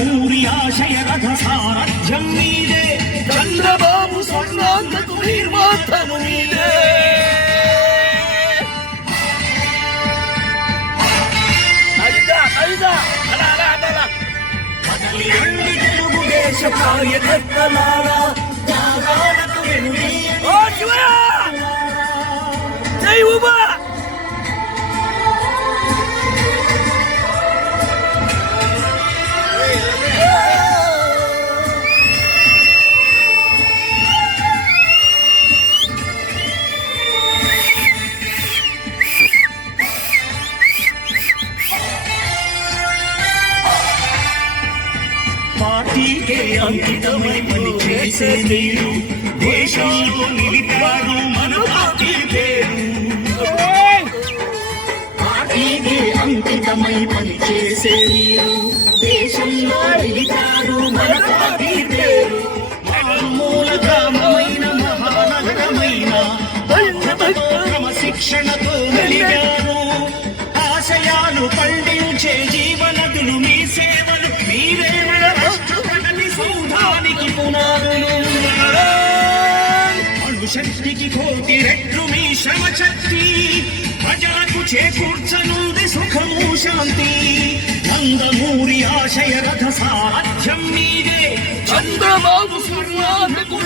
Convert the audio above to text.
నందమూరి ఆశయ రథ సారథ్యం మీదే, చంద్రబాబు స్వర్ణాంధ్రకు నిర్మాతను మీదే. కదలిరండి తెలుగుదేశ కార్యకర్తలారా, త్యాగాలకు జై ఉమా. పార్టీకే అంకితమై పని చేసే మీరు, దేశంలో నిలిపారు మన పార్టీ పేరు. పార్టీకే అంకితమై పని చేసే మీరు, దేశంలో నిలిపారు మన పార్టీ పేరు. మారుమూల గ్రామమైన మహానగరమైన క్రమశిక్షణతో మెలిగారు. ఆశయాలు పండించే జీవనదులు మీ సేవలు, మీరే సౌధానికి పునాదులు. అణుశక్తికి కోటి రెట్లు మీ శ్రమ శక్తి, ప్రజలకు చేకూర్చనుంది సుఖము శాంతి. నందమూరి ఆశయ రథ సారథ్యం మీదే, చంద్రబాబు స్వర్ణాంధ్రకు